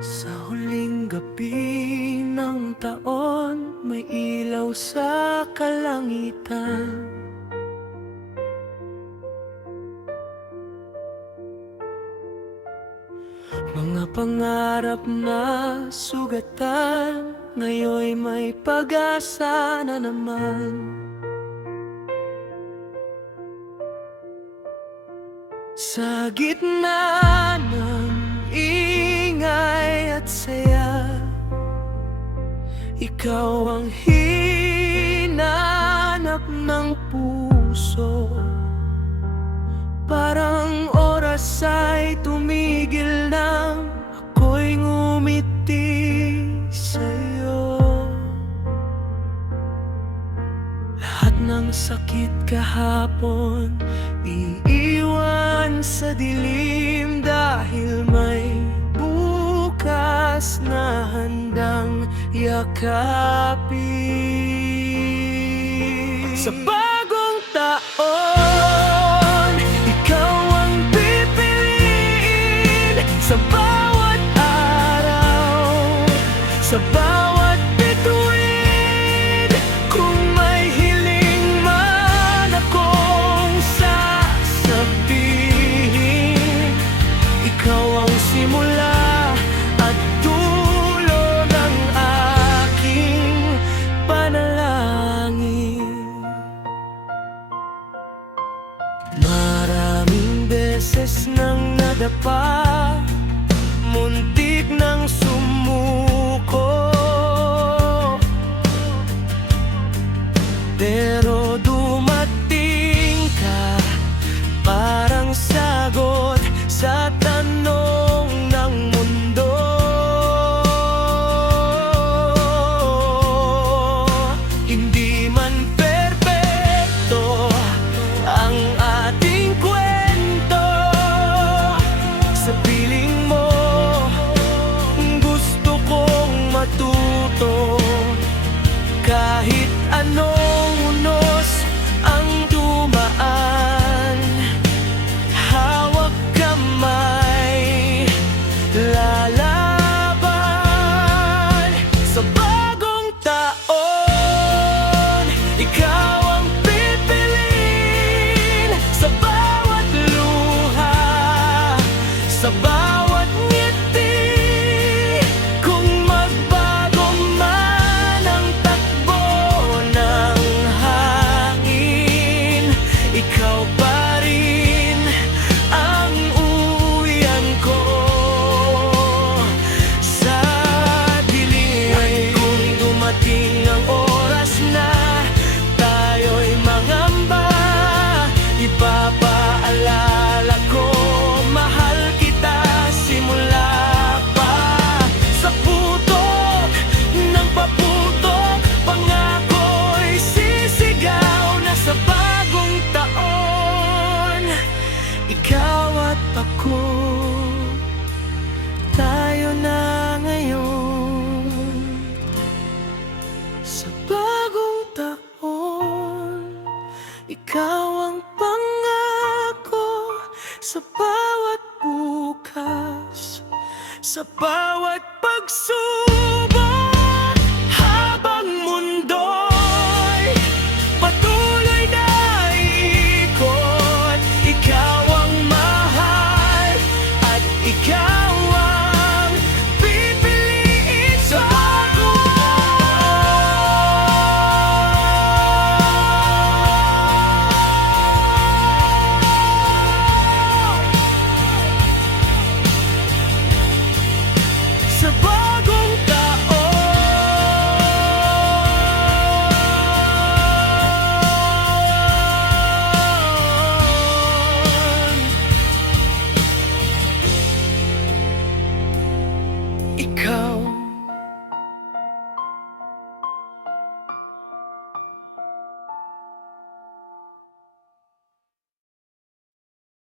Sa huling gabi ng taon, may ilaw sa kalangitan. Mga pangarap na sugatan, ngayon'y may pag-asa na naman. Sa gitna ng ingay at saya, ikaw ang hinanap ng puso. Parang oras ay tumigil nang ako'y ngumiti sa'yo. Lahat ng sakit kahapon iiwan sa dilim, dahil may bukas na handang yakapin. Sa bagong taon, ikaw ang pipiliin. Sa bawat araw, sa bawat bituin, kung may hiling man akong sasabihin, ikaw ang simula at dulo ng aking panalangin. Maraming beses nang nadapa, muntik nang sumuko, pero dumating ka, parang sagot sa tanong ng mundo. Hindi man perpekto ang ating kwento, sa piling mo gusto kong matuto. Kahit anong unos ang dumaan, hawak kamay, lalaban. Sa bagong taon, ikaw ang pipiliin. Sa bawat luha, sa bawat ngiti, kung magbago man ang takbo ng hangin, ikaw pa rin ang uwian ko sa dilim. At kung dumating ang oras na tayo'y mangamba, ipapaalala ko, mahal kita simula pa. Sa putok ng paputok, pangako'y sisigaw na sa bagong taon, ikaw at ako, tayo na ngayon. Sa bagong taon, ikaw ang pangako. Sa bawat bukas, sa bawat pagsubok, habang mundo'y patuloy na ikot, ikaw ang mahal at ikaw ang pipiliin. Sa bagong sa bagong taon, ikaw